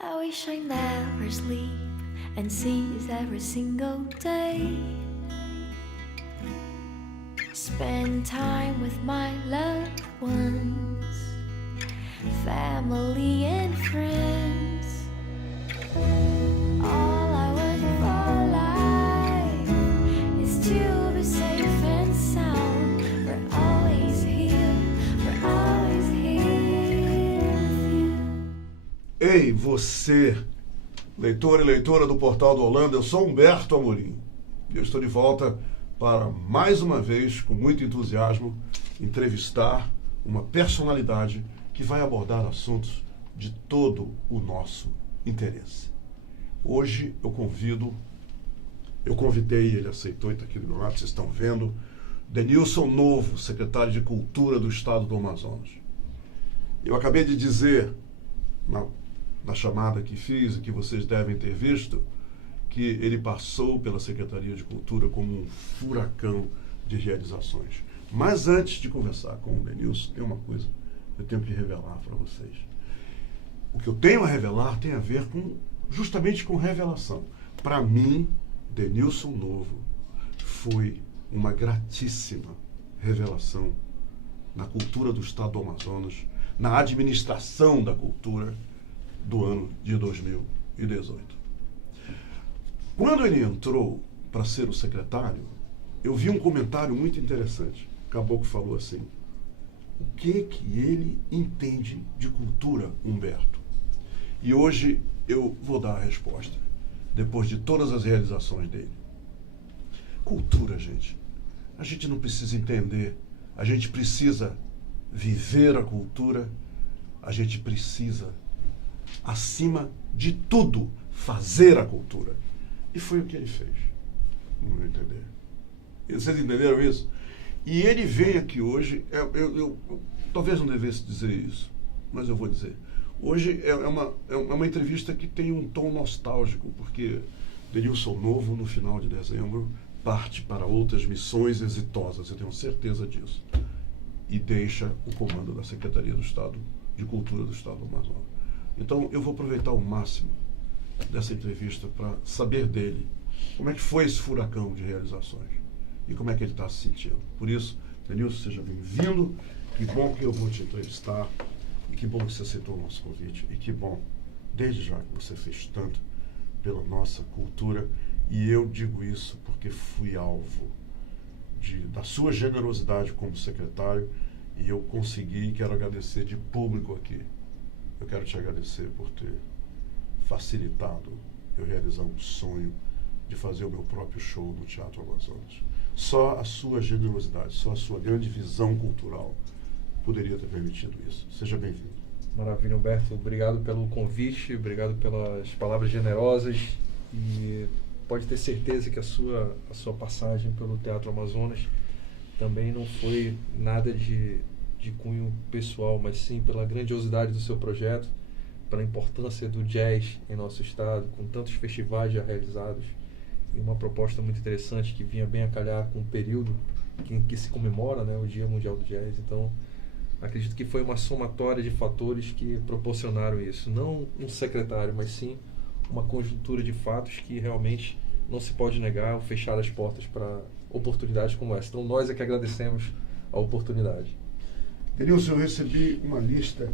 I wish I never sleep and seize every single day. Spend time with my loved ones, family and friends. All I want for life is to be safe and sound. We're always here with you. Ei, você, leitor e leitora do Portal do Holanda, eu sou Humberto Amorim. E eu estou de volta para, mais uma vez, com muito entusiasmo, entrevistar uma personalidade que vai abordar assuntos de todo o nosso interesse. Hoje eu convidei, ele aceitou e está aqui do meu lado, vocês estão vendo, Denilson Novo, secretário de Cultura do Estado do Amazonas. Eu acabei de dizer, na chamada que fiz e que vocês devem ter visto, que ele passou pela Secretaria de Cultura como um furacão de realizações. Mas antes de conversar com o Denilson, tem uma coisa que eu tenho que revelar para vocês. O que eu tenho a revelar tem a ver justamente com revelação. Para mim, Denilson Novo foi uma gratíssima revelação na cultura do Estado do Amazonas, na administração da cultura do ano de 2018. Quando ele entrou para ser o secretário, eu vi um comentário muito interessante. O Caboclo falou assim: o que ele entende de cultura, Humberto? E hoje eu vou dar a resposta, depois de todas as realizações dele. Cultura, gente. A gente não precisa entender, a gente precisa viver a cultura, a gente precisa, acima de tudo, fazer a cultura. E foi o que ele fez, no meu entender. Vocês entenderam isso? E ele veio aqui hoje, eu talvez não devesse dizer isso, mas eu vou dizer. Hoje é uma entrevista que tem um tom nostálgico, porque Denilson Novo, no final de dezembro, parte para outras missões exitosas, eu tenho certeza disso. E deixa o comando da Secretaria do Estado de Cultura do Estado do Amazonas. Então, eu vou aproveitar o máximo dessa entrevista para saber dele como é que foi esse furacão de realizações e como é que ele está se sentindo. Por isso, Denilson, seja bem-vindo. Que bom que eu vou te entrevistar e que bom que você aceitou o nosso convite e que bom, desde já, que você fez tanto pela nossa cultura. E eu digo isso porque fui alvo da sua generosidade como secretário e eu consegui e quero agradecer de público aqui. Eu quero te agradecer por ter facilitado eu realizar um sonho de fazer o meu próprio show no Teatro Amazonas. Só a sua generosidade, só a sua grande visão cultural poderia ter permitido isso. Seja bem-vindo. Maravilha, Humberto. Obrigado pelo convite, obrigado pelas palavras generosas e pode ter certeza que a sua passagem pelo Teatro Amazonas também não foi nada de cunho pessoal, mas sim pela grandiosidade do seu projeto, pela importância do jazz em nosso estado, com tantos festivais já realizados, e uma proposta muito interessante que vinha bem a calhar com o período que se comemora, né, o Dia Mundial do Jazz. Então, acredito que foi uma somatória de fatores que proporcionaram isso. Não um secretário, mas sim uma conjuntura de fatos que realmente não se pode negar ou fechar as portas para oportunidades como essa. Então, nós é que agradecemos a oportunidade. Denilson, eu recebi uma lista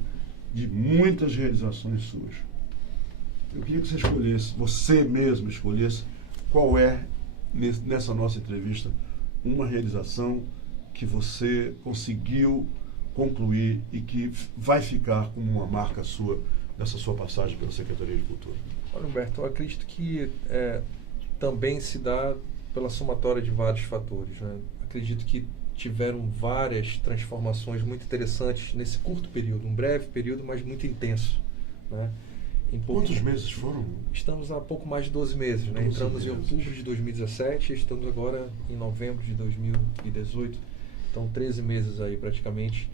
de muitas realizações suas. Eu queria que você mesmo escolhesse qual é, nessa nossa entrevista, uma realização que você conseguiu concluir e que vai ficar como uma marca sua, dessa sua passagem pela Secretaria de Cultura. Olha, Humberto, eu acredito que também se dá pela somatória de vários fatores, né? Acredito que tiveram várias transformações muito interessantes nesse curto período, um breve período, mas muito intenso, né? Quantos meses foram? Estamos há pouco mais de 12 meses, né? Entramos em outubro de 2017 e estamos agora em novembro de 2018. Então, 13 meses aí praticamente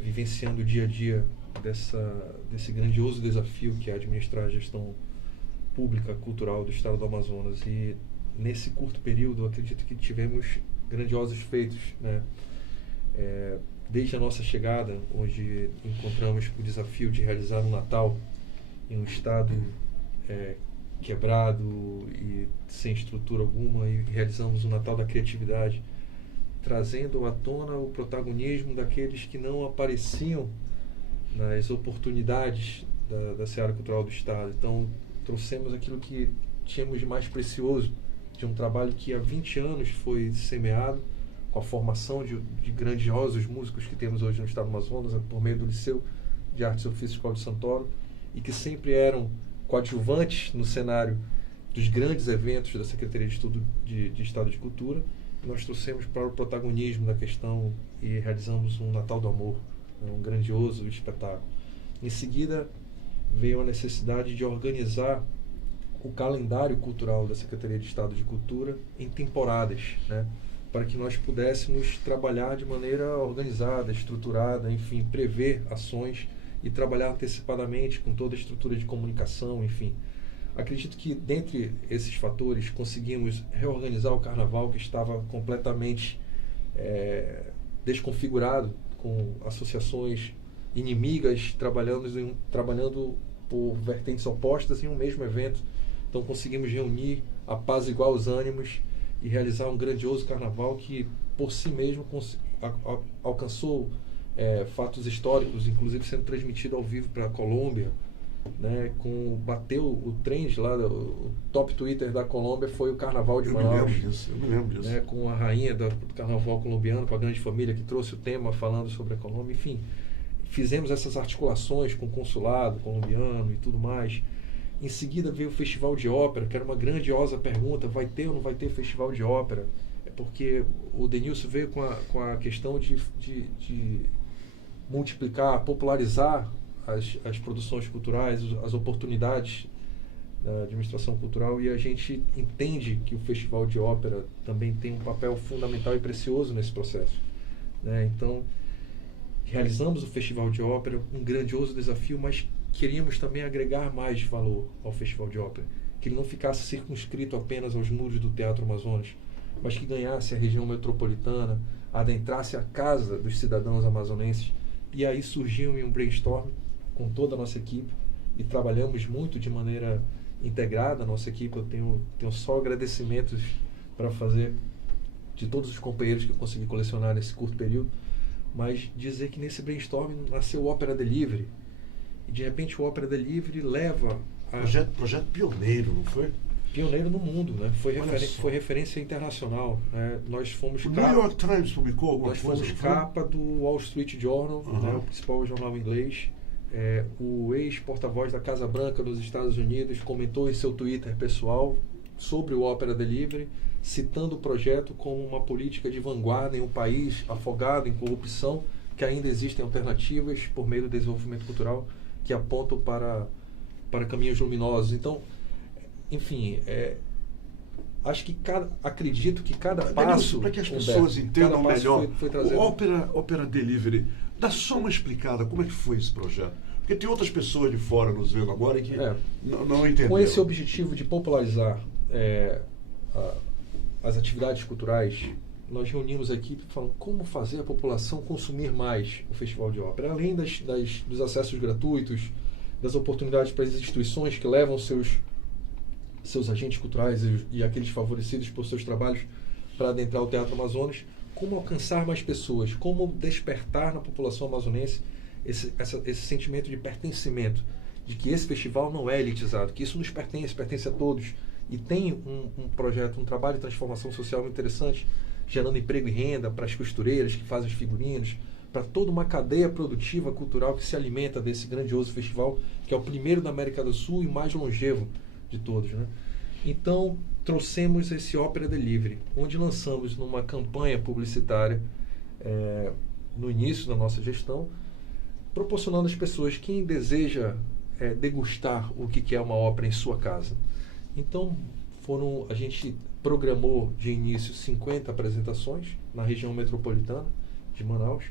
vivenciando o dia a dia desse grandioso desafio que é administrar a gestão pública cultural do Estado do Amazonas. E nesse curto período, eu acredito que tivemos grandiosos feitos, né? Desde a nossa chegada, onde encontramos o desafio de realizar um Natal em um estado quebrado e sem estrutura alguma, e realizamos o Natal da Criatividade, trazendo à tona o protagonismo daqueles que não apareciam nas oportunidades da seara cultural do Estado. Então, trouxemos aquilo que tínhamos de mais precioso, de um trabalho que há 20 anos foi semeado, com a formação de grandiosos músicos que temos hoje no Estado do Amazonas, por meio do Liceu de Artes e Ofícios Cláudio Santoro, e que sempre eram coadjuvantes no cenário dos grandes eventos da Secretaria de Estudo de Estado de Cultura. Nós trouxemos para o protagonismo da questão e realizamos um Natal do Amor, um grandioso espetáculo. Em seguida, veio a necessidade de organizar o calendário cultural da Secretaria de Estado de Cultura em temporadas, né? Para que nós pudéssemos trabalhar de maneira organizada, estruturada, enfim, prever ações e trabalhar antecipadamente com toda a estrutura de comunicação, enfim. Acredito que, dentre esses fatores, conseguimos reorganizar o Carnaval, que estava completamente desconfigurado, com associações inimigas trabalhando por vertentes opostas em um mesmo evento. Então conseguimos reunir, apaziguar os ânimos e realizar um grandioso Carnaval que, por si mesmo, alcançou fatos históricos, inclusive sendo transmitido ao vivo para a Colômbia, né? Bateu o trend lá, o top Twitter da Colômbia foi o Carnaval de Manaus. Eu me lembro disso. Né? Com a rainha do Carnaval colombiano, com a grande família que trouxe o tema falando sobre a Colômbia. Enfim, fizemos essas articulações com o consulado colombiano e tudo mais. Em seguida veio o Festival de Ópera, que era uma grandiosa pergunta: vai ter ou não vai ter Festival de Ópera? É porque o Denilson veio com a questão de multiplicar, popularizar as produções culturais, as oportunidades da administração cultural, e a gente entende que o Festival de Ópera também tem um papel fundamental e precioso nesse processo, né? Então, realizamos o Festival de Ópera, um grandioso desafio, mas queríamos também agregar mais valor ao Festival de Ópera, que ele não ficasse circunscrito apenas aos muros do Teatro Amazonas, mas que ganhasse a região metropolitana, adentrasse a casa dos cidadãos amazonenses. E aí surgiu um brainstorm com toda a nossa equipe e trabalhamos muito de maneira integrada. A nossa equipe, eu tenho só agradecimentos para fazer de todos os companheiros que eu consegui colecionar nesse curto período, mas dizer que nesse brainstorm nasceu o Ópera Delivery, e de repente o Ópera Delivery leva a... Projeto pioneiro, não foi? Pioneiro no mundo, né? Foi referência internacional, né? Nós fomos o New York Times publicou alguma coisa? Nós fomos capa do Wall Street Journal, né? O principal jornal inglês. O ex-porta-voz da Casa Branca dos Estados Unidos comentou em seu Twitter pessoal sobre o Ópera Delivery, citando o projeto como uma política de vanguarda em um país afogado em corrupção, que ainda existem alternativas por meio do desenvolvimento cultural que apontam para caminhos luminosos. Então, enfim, acho que acredito que cada passo... Para que as pessoas entendam melhor, foi o Ópera Delivery, dá só uma explicada como é que foi esse projeto. Porque tem outras pessoas de fora nos vendo agora que não entenderam. Com esse objetivo de popularizar as atividades culturais, nós reunimos a equipe falando como fazer a população consumir mais o Festival de Ópera, além dos acessos gratuitos, das oportunidades para as instituições que levam seus agentes culturais e aqueles favorecidos por seus trabalhos para adentrar o Teatro Amazonas, como alcançar mais pessoas, como despertar na população amazonense esse sentimento de pertencimento, de que esse festival não é elitizado, que isso nos pertence a todos, e tem um projeto, um trabalho de transformação social interessante, gerando emprego e renda para as costureiras que fazem os figurinos, para toda uma cadeia produtiva cultural que se alimenta desse grandioso festival, que é o primeiro da América do Sul e mais longevo de todos, né? Então, trouxemos esse Ópera Delivery, onde lançamos numa campanha publicitária no início da nossa gestão, proporcionando às pessoas quem deseja degustar o que é uma ópera em sua casa. Então, a gente programou de início 50 apresentações na região metropolitana de Manaus,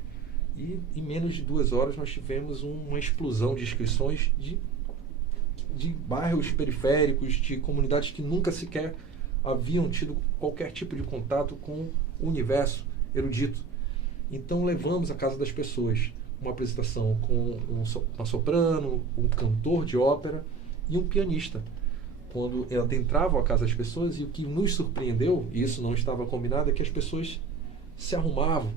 e em menos de 2 horas nós tivemos uma explosão de inscrições de bairros periféricos, de comunidades que nunca sequer haviam tido qualquer tipo de contato com o universo erudito. Então levamos à casa das pessoas, uma apresentação com uma soprano, um cantor de ópera e um pianista. Quando adentravam a casa das pessoas, e o que nos surpreendeu, e isso não estava combinado, é que as pessoas se arrumavam,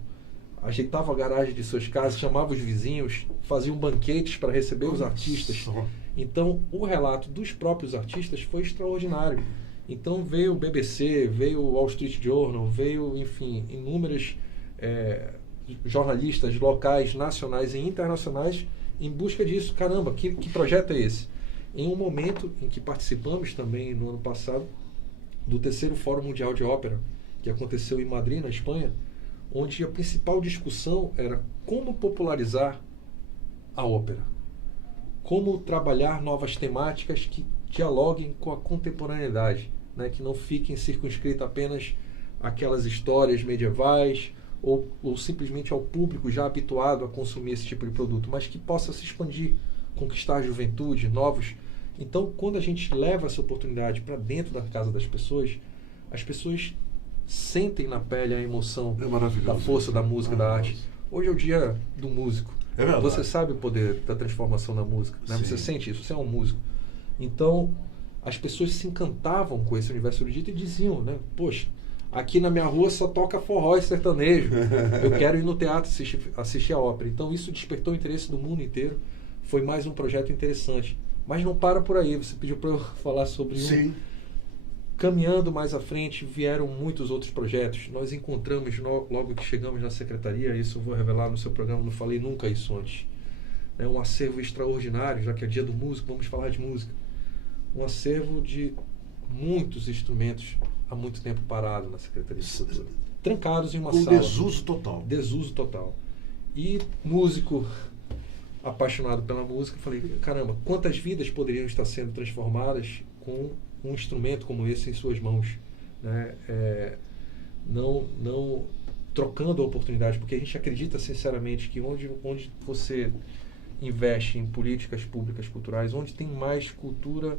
ajeitavam a garagem de suas casas, chamavam os vizinhos, faziam banquetes para receber os artistas. Só. Então, o relato dos próprios artistas foi extraordinário. Então, veio o BBC, veio o Wall Street Journal, veio, enfim, inúmeros jornalistas locais, nacionais e internacionais em busca disso. Caramba, que projeto é esse? Em um momento em que participamos também, no ano passado, do terceiro Fórum Mundial de Ópera, que aconteceu em Madrid, na Espanha, onde a principal discussão era como popularizar a ópera. Como trabalhar novas temáticas que dialoguem com a contemporaneidade, né? Que não fiquem circunscritas apenas àquelas histórias medievais ou simplesmente ao público já habituado a consumir esse tipo de produto, mas que possa se expandir, conquistar a juventude, novos. Então, quando a gente leva essa oportunidade para dentro da casa das pessoas, as pessoas sentem na pele a emoção da força da música, da arte. Hoje é o dia do músico. É verdade. Você sabe o poder da transformação da música, né? Você sente isso, você é um músico. Então, as pessoas se encantavam com esse universo erudito e diziam, né? Poxa, aqui na minha rua só toca forró e sertanejo. Eu quero ir no teatro assistir a ópera. Então, isso despertou o interesse do mundo inteiro. Foi mais um projeto interessante. Mas não para por aí. Você pediu para eu falar sobre Sim. Caminhando mais à frente, vieram muitos outros projetos. Nós encontramos, logo que chegamos na secretaria, isso eu vou revelar no seu programa, não falei nunca isso antes, é um acervo extraordinário, já que é dia do músico, vamos falar de música. Um acervo de muitos instrumentos há muito tempo parado na Secretaria de Cultura. Trancados em uma sala. Desuso total. Desuso total. E músico apaixonado pela música, falei, caramba, quantas vidas poderiam estar sendo transformadas com um instrumento como esse em suas mãos, né? Não trocando a oportunidade, porque a gente acredita sinceramente que onde você investe em políticas públicas culturais, onde tem mais cultura,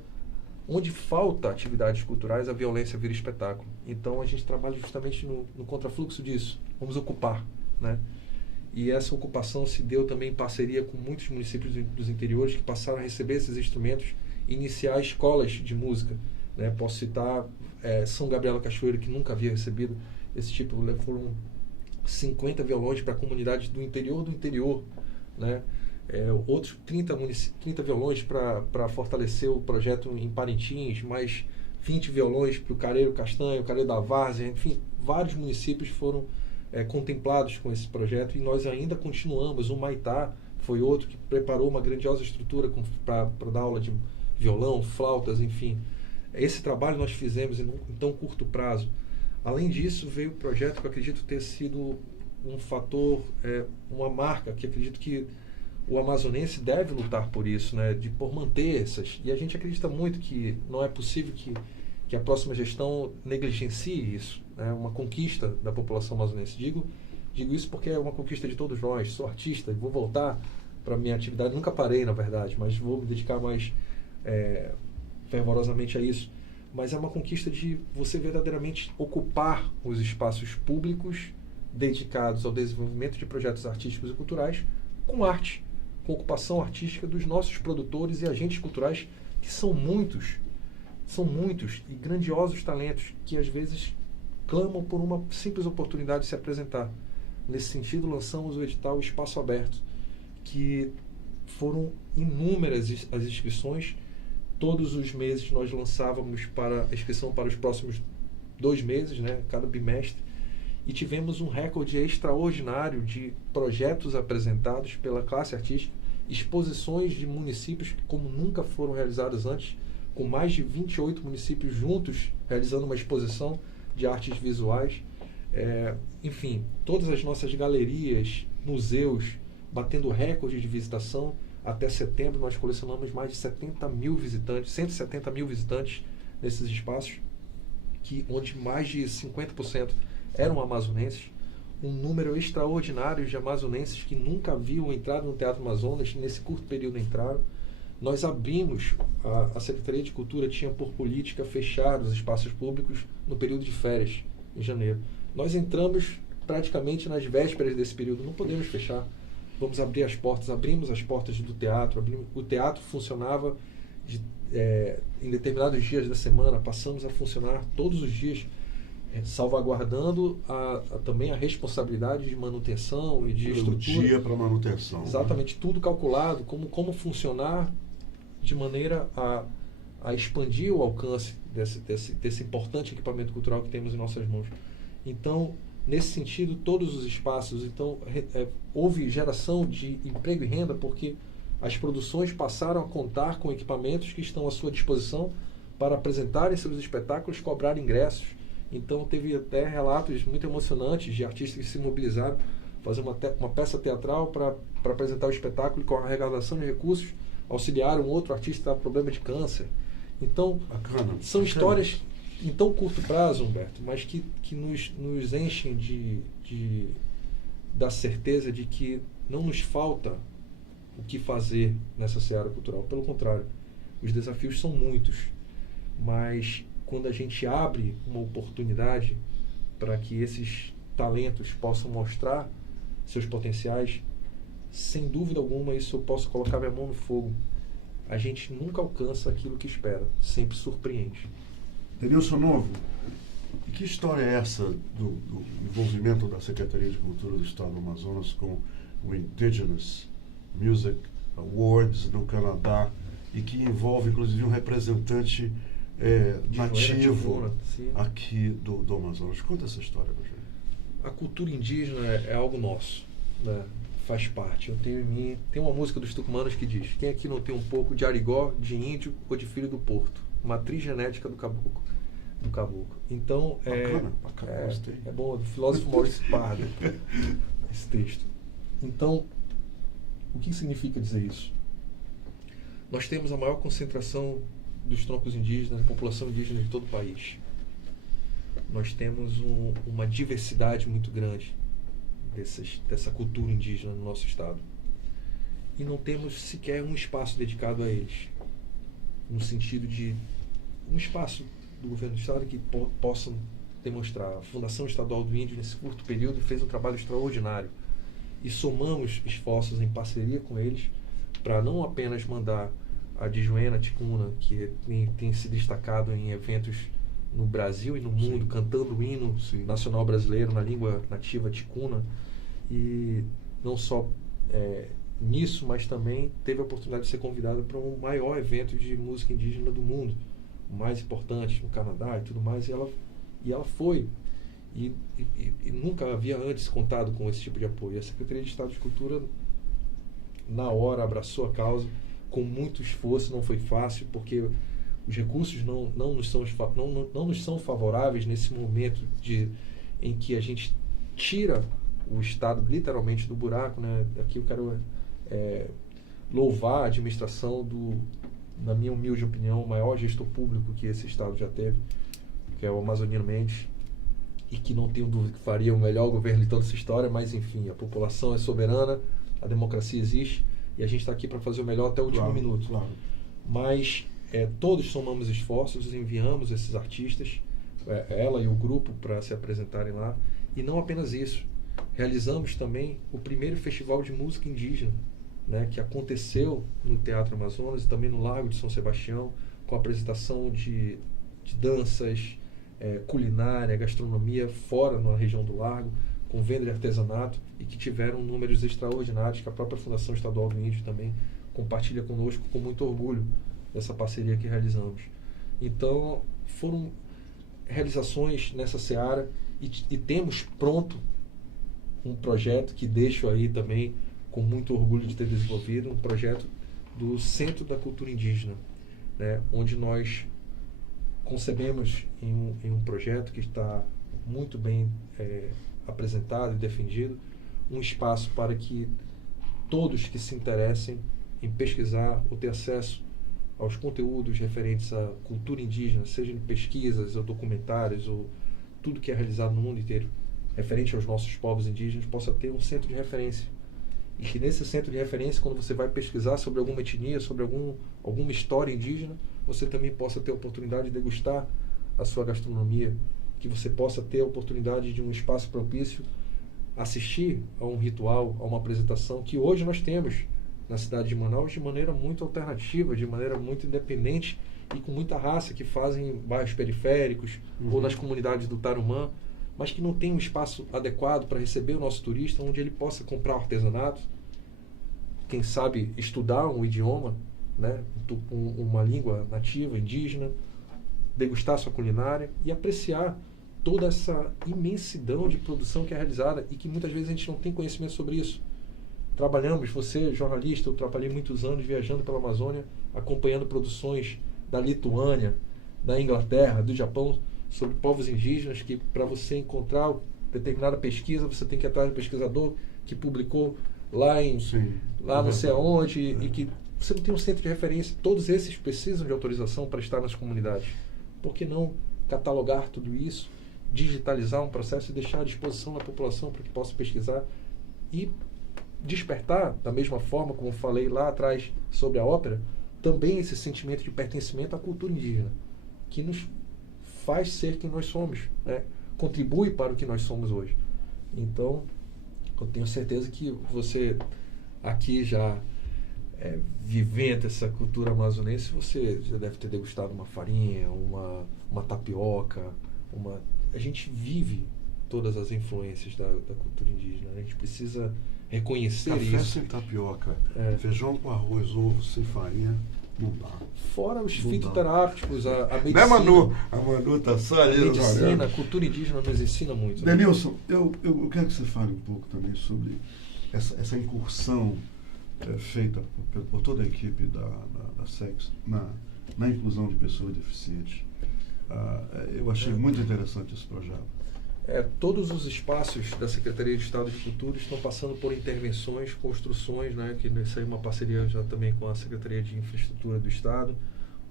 onde falta atividades culturais, a violência vira espetáculo. Então a gente trabalha justamente no contrafluxo disso. Vamos ocupar, né? E essa ocupação se deu também em parceria com muitos municípios dos interiores que passaram a receber esses instrumentos e iniciar escolas de música, né? Posso citar São Gabriel da Cachoeira, que nunca havia recebido esse tipo. Foram 50 violões para a comunidade do interior, né? Outros 30 violões para fortalecer o projeto em Parintins, mais 20 violões para o Careiro Castanho, o Careiro da Várzea, enfim, vários municípios foram contemplados com esse projeto e nós ainda continuamos. O Maitá foi outro que preparou uma grandiosa estrutura para dar aula de violão, flautas, enfim. Esse trabalho nós fizemos em tão curto prazo. Além disso, veio o projeto que eu acredito ter sido um fator, uma marca, que acredito que o amazonense deve lutar por isso, né? Por manter essas. E a gente acredita muito que não é possível que a próxima gestão negligencie isso. É uma conquista da população amazonense. Digo isso porque é uma conquista de todos nós. Sou artista, vou voltar para a minha atividade. Nunca parei, na verdade, mas vou me dedicar mais fervorosamente a isso. Mas é uma conquista de você verdadeiramente ocupar os espaços públicos dedicados ao desenvolvimento de projetos artísticos e culturais com arte, com ocupação artística dos nossos produtores e agentes culturais, que são muitos e grandiosos talentos que às vezes clamam por uma simples oportunidade de se apresentar. Nesse sentido, lançamos o edital Espaço Aberto, que foram inúmeras as inscrições. Todos os meses nós lançávamos para a inscrição para os próximos 2 meses, né, cada bimestre, e tivemos um recorde extraordinário de projetos apresentados pela classe artística, exposições de municípios como nunca foram realizadas antes, com mais de 28 municípios juntos realizando uma exposição de artes visuais. Enfim, todas as nossas galerias, museus, batendo recorde de visitação. Até setembro nós colecionamos mais de 170 mil visitantes nesses espaços, onde mais de 50% eram amazonenses. Um número extraordinário de amazonenses que nunca haviam entrado no Teatro Amazonas, nesse curto período entraram. Nós abrimos, a Secretaria de Cultura tinha por política fechar os espaços públicos no período de férias, em janeiro. Nós entramos praticamente nas vésperas desse período, não podemos fechar. vamos abrir as portas, abrimos as portas do teatro, o teatro funcionava em determinados dias da semana, passamos a funcionar todos os dias, salvaguardando também a responsabilidade de manutenção e de Pelo estrutura. dia para manutenção. Exatamente, tudo calculado, como funcionar de maneira a expandir o alcance desse importante equipamento cultural que temos em nossas mãos. Então, nesse sentido, todos os espaços, então, houve geração de emprego e renda porque as produções passaram a contar com equipamentos que estão à sua disposição para apresentarem seus espetáculos, cobrar ingressos. Então, teve até relatos muito emocionantes de artistas que se mobilizaram fazer uma peça teatral para apresentar o espetáculo e com a arrecadação de recursos auxiliaram outro artista que estava com problema de câncer. Então, Bacana. são histórias em tão curto prazo, Humberto, mas que nos enchem da certeza de que não nos falta o que fazer nessa seara cultural. Pelo contrário, os desafios são muitos, mas quando a gente abre uma oportunidade para que esses talentos possam mostrar seus potenciais, sem dúvida alguma, isso eu posso colocar minha mão no fogo, a gente nunca alcança aquilo que espera, sempre surpreende. Denilson Novo, e que história é essa do envolvimento da Secretaria de Cultura do Estado do Amazonas com o Indigenous Music Awards no Canadá e que envolve inclusive um representante nativo aqui do Amazonas? Conta essa história pra gente. A cultura indígena é algo nosso, né? Faz parte. Eu tenho em mim, tem uma música dos tucumanos que diz: quem aqui não tem um pouco de arigó, de índio ou de filho do Porto? Matriz genética do caboclo. Então, bacana, gostei. É bom, do filósofo Maurício Pardo, esse texto. Então, o que significa dizer isso? Nós temos a maior concentração dos troncos indígenas, da população indígena de todo o país. Nós temos uma diversidade muito grande dessa cultura indígena no nosso estado. E não temos sequer um espaço dedicado a eles, no sentido de um espaço do governo do estado que possam demonstrar. A Fundação Estadual do Índio, nesse curto período, fez um trabalho extraordinário. E somamos esforços em parceria com eles para não apenas mandar a Djuena Ticuna, que tem se destacado em eventos no Brasil e no mundo, cantando o hino nacional brasileiro na língua nativa ticuna, e não só nisso, mas também teve a oportunidade de ser convidada para um maior evento de música indígena do mundo, o mais importante no Canadá e tudo mais, e ela foi, e nunca havia antes contado com esse tipo de apoio. A Secretaria de Estado de Cultura na hora abraçou a causa com muito esforço. Não foi fácil, porque os recursos não nos são favoráveis nesse momento em que a gente tira o Estado literalmente do buraco, né? Aqui eu quero louvar a administração na minha humilde opinião, o maior gestor público que esse Estado já teve, que é o Amazonino Mendes, e que não tenho dúvida que faria o melhor governo de toda essa história, mas enfim, a população é soberana, a democracia existe, e a gente está aqui para fazer o melhor até o último minuto. Claro. Mas todos somamos esforços, enviamos esses artistas, ela e o grupo, para se apresentarem lá. E não apenas isso, realizamos também o primeiro festival de música indígena, né, que aconteceu no Teatro Amazonas e também no Largo de São Sebastião, com a apresentação de danças, culinária, gastronomia fora na região do Largo, com venda de artesanato, e que tiveram números extraordinários, que a própria Fundação Estadual do Índio também compartilha conosco com muito orgulho dessa parceria que realizamos. Então, foram realizações nessa seara, e temos pronto um projeto que deixo aí também com muito orgulho de ter desenvolvido, um projeto do Centro da Cultura Indígena, né, onde nós concebemos em um projeto que está muito bem apresentado e defendido, um espaço para que todos que se interessem em pesquisar ou ter acesso aos conteúdos referentes à cultura indígena, seja em pesquisas ou documentários ou tudo que é realizado no mundo inteiro referente aos nossos povos indígenas, possa ter um centro de referência. E que nesse centro de referência, quando você vai pesquisar sobre alguma etnia, sobre alguma história indígena, você também possa ter a oportunidade de degustar a sua gastronomia, que você possa ter a oportunidade de um espaço propício assistir a um ritual, a uma apresentação que hoje nós temos na cidade de Manaus de maneira muito alternativa, de maneira muito independente e com muita raça, que fazem em bairros periféricos ou nas comunidades do Tarumã, mas que não tem um espaço adequado para receber o nosso turista, onde ele possa comprar artesanato, quem sabe estudar um idioma, né, uma língua nativa, indígena, degustar sua culinária e apreciar toda essa imensidão de produção que é realizada e que muitas vezes a gente não tem conhecimento sobre isso. Trabalhamos, você jornalista, eu trabalhei muitos anos viajando pela Amazônia, acompanhando produções da Lituânia, da Inglaterra, do Japão, sobre povos indígenas, que para você encontrar determinada pesquisa, você tem que ir atrás do pesquisador que publicou lá não sei aonde, e que você não tem um centro de referência. Todos esses precisam de autorização para estar nas comunidades. Por que não catalogar tudo isso, digitalizar um processo e deixar à disposição da população para que possa pesquisar e despertar, da mesma forma como falei lá atrás sobre a ópera, também esse sentimento de pertencimento à cultura indígena, que nos faz ser quem nós somos, né? Contribui para o que nós somos hoje. Então, eu tenho certeza que você aqui já vivendo essa cultura amazonense, você já deve ter degustado uma farinha, uma tapioca, a gente vive todas as influências da cultura indígena, né? A gente precisa reconhecer Café isso. sem tapioca, feijão com arroz, ovo sem farinha, não dá. Fora os Não fitoterápicos, a medicina. Né, Manu? A Manu tá só ali. A medicina, a cultura indígena nos ensina muito. Né? Denilson, eu quero que você fale um pouco também sobre essa incursão feita por toda a equipe da SEX na inclusão de pessoas deficientes. Eu achei muito interessante esse projeto. Todos os espaços da Secretaria de Estado de Cultura estão passando por intervenções, construções, né, que isso aí é uma parceria já também com a Secretaria de Infraestrutura do Estado,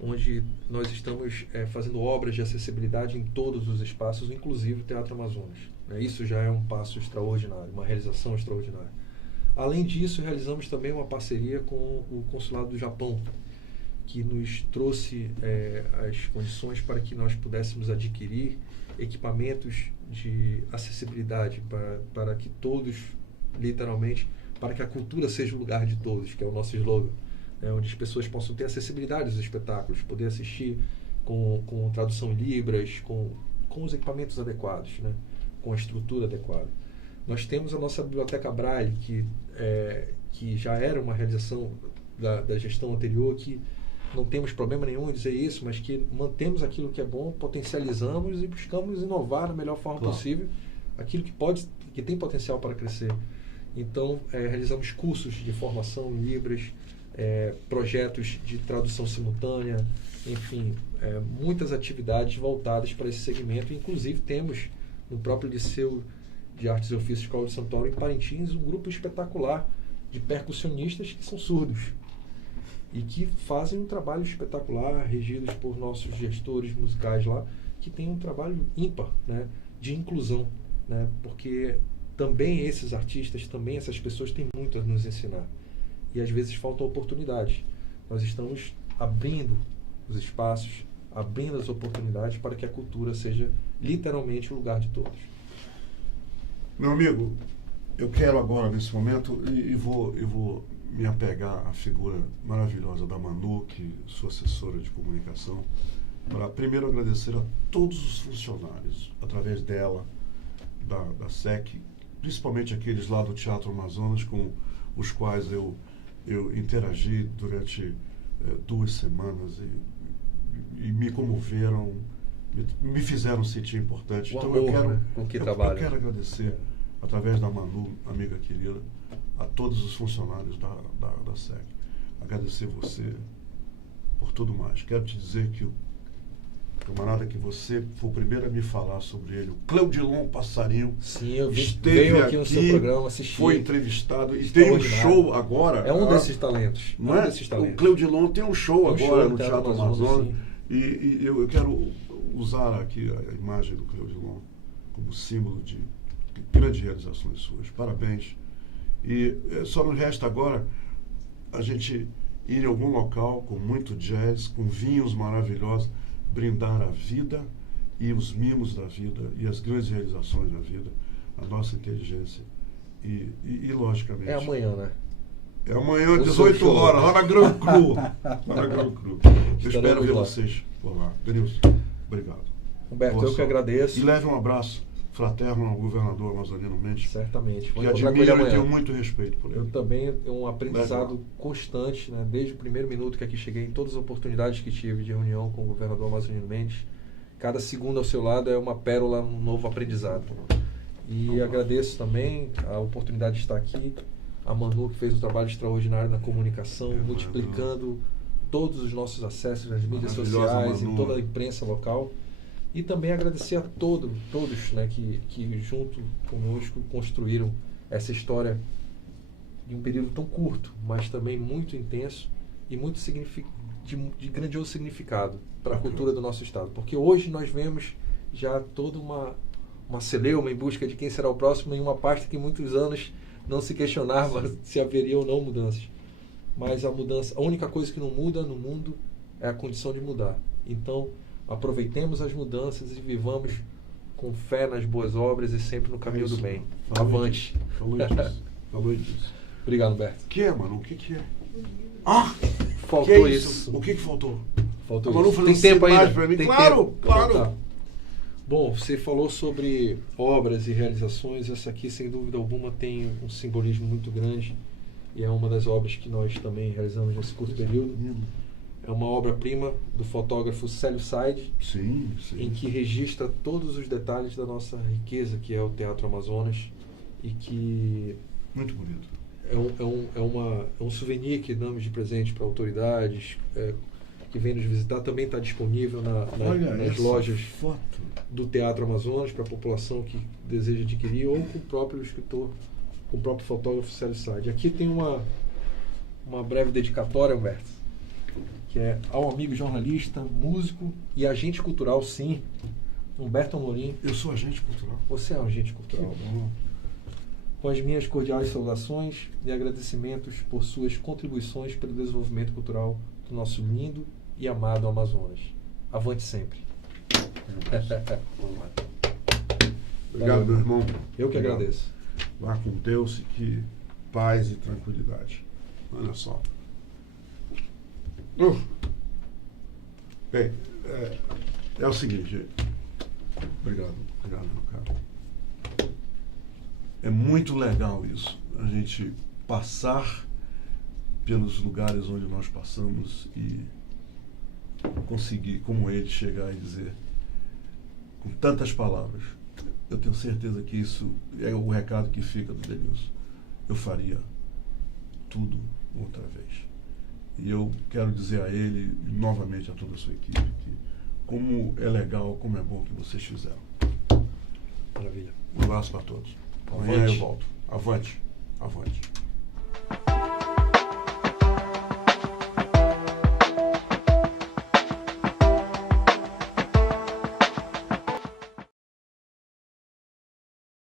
onde nós estamos fazendo obras de acessibilidade em todos os espaços, inclusive o Teatro Amazonas. Né? Isso já é um passo extraordinário, uma realização extraordinária. Além disso, realizamos também uma parceria com o Consulado do Japão, que nos trouxe as condições para que nós pudéssemos adquirir equipamentos de acessibilidade para que todos, literalmente, para que a cultura seja o lugar de todos, que é o nosso slogan, né, onde as pessoas possam ter acessibilidade aos espetáculos, poder assistir com tradução em libras, com os equipamentos adequados, né, com a estrutura adequada. Nós temos a nossa biblioteca Braille, que já era uma realização da gestão anterior, que não temos problema nenhum em dizer isso, mas que mantemos aquilo que é bom, potencializamos e buscamos inovar da melhor forma possível aquilo que tem potencial para crescer. Então, realizamos cursos de formação em Libras, projetos de tradução simultânea, enfim, muitas atividades voltadas para esse segmento. Inclusive, temos no próprio Liceu de Artes e Ofícios Escola de Santoro, em Parintins, um grupo espetacular de percussionistas que são surdos e que fazem um trabalho espetacular, regidos por nossos gestores musicais lá, que tem um trabalho ímpar, né, de inclusão, né, porque também esses artistas, também essas pessoas têm muito a nos ensinar. E às vezes falta oportunidade. Nós estamos abrindo os espaços, abrindo as oportunidades para que a cultura seja literalmente o lugar de todos. Meu amigo, eu quero agora, nesse momento, e vou me apegar à figura maravilhosa da Manu, que sou assessora de comunicação, para primeiro agradecer a todos os funcionários, através dela, da SEC, principalmente aqueles lá do Teatro Amazonas, com os quais eu interagi durante 2 semanas e me comoveram, me fizeram sentir importante. Então eu quero agradecer, através da Manu, amiga querida, a todos os funcionários da SEC. Agradecer você por tudo mais. Quero te dizer que o camarada que você foi o primeiro a me falar sobre ele, o Cleudilon Passarinho, sim, eu esteve aqui no seu programa, assisti, foi entrevistado e tem um show agora. É um desses talentos. Não é? O Cleudilon tem um show agora no Teatro Amazonas. E eu quero usar aqui a imagem do Cleudilon como símbolo de grandes realizações suas. Parabéns. E só nos resta agora a gente ir em algum local com muito jazz, com vinhos maravilhosos, brindar a vida e os mimos da vida e as grandes realizações da vida a nossa inteligência e logicamente... É amanhã, né? É amanhã, O 18 seu show. horas, lá na Gran Cru. Lá na Gran Cru. Eu espero ver lá. vocês por lá. Denilson, obrigado. Humberto, Boa eu que sorte. agradeço. E leve um abraço fraterno ao governador Amazonino Mendes, Certamente. Vou que encontrar com ele admiro e tenho amanhã. muito respeito por Eu ele. também tenho um aprendizado Legal. constante, né? Desde o primeiro minuto que aqui cheguei, em todas as oportunidades que tive de reunião com o governador Amazonino Mendes. Cada segundo ao seu lado é uma pérola, um novo aprendizado. E agradeço também a oportunidade de estar aqui. A Manu, que fez um trabalho extraordinário na comunicação, multiplicando todos os nossos acessos nas mídias Maravilhosa sociais, Manu. em toda a imprensa local. E também agradecer a todos, né, que junto conosco construíram essa história em um período tão curto, mas também muito intenso e muito de grandioso significado para a cultura do nosso estado. Porque hoje nós vemos já toda uma celeuma em busca de quem será o próximo em uma pasta que muitos anos não se questionava se haveria ou não mudanças. Mas a única coisa que não muda no mundo é a condição de mudar. Então, aproveitemos as mudanças e vivamos com fé nas boas obras e sempre no caminho do bem. Avante. Falou disso. Obrigado, Humberto. O que é, mano? O que é? Ah! Faltou que é isso. O que faltou? Faltou A Manu isso. fazendo Tem tempo sinais ainda? pra mim? Tem Claro, tempo. claro. Então tá. Bom, você falou sobre obras e realizações. Essa aqui, sem dúvida alguma, tem um simbolismo muito grande e é uma das obras que nós também realizamos nesse curto período. É uma obra-prima do fotógrafo Célio Said, Sim, sim. em que registra todos os detalhes da nossa riqueza, que é o Teatro Amazonas, e que Muito bonito. é um souvenir que damos de presente para autoridades que vêm nos visitar. Também está disponível Olha nas essa lojas foto. do Teatro Amazonas para a população que deseja adquirir, ou com o próprio escritor, com o próprio fotógrafo Célio Said. Aqui tem uma breve dedicatória, Humberto, que é ao amigo jornalista, músico e agente cultural, sim, Humberto Amorim. Eu sou agente cultural. Você é um agente cultural. Com as minhas cordiais saudações e agradecimentos por suas contribuições para o desenvolvimento cultural do nosso lindo e amado Amazonas. Avante sempre. Obrigado, meu irmão. Eu que Obrigado. agradeço. Vá com Deus e que paz e tranquilidade. Olha só. Bem, é o seguinte. Obrigado, meu caro. É muito legal isso. A gente passar pelos lugares onde nós passamos e conseguir, como ele, chegar e dizer com tantas palavras. Eu tenho certeza que isso é o recado que fica do Denilson. Eu faria tudo outra vez. E eu quero dizer a ele e novamente a toda a sua equipe que como é legal, como é bom que vocês fizeram. Maravilha. Um abraço para todos. Amanhã Avante. eu volto. Avante. Avante.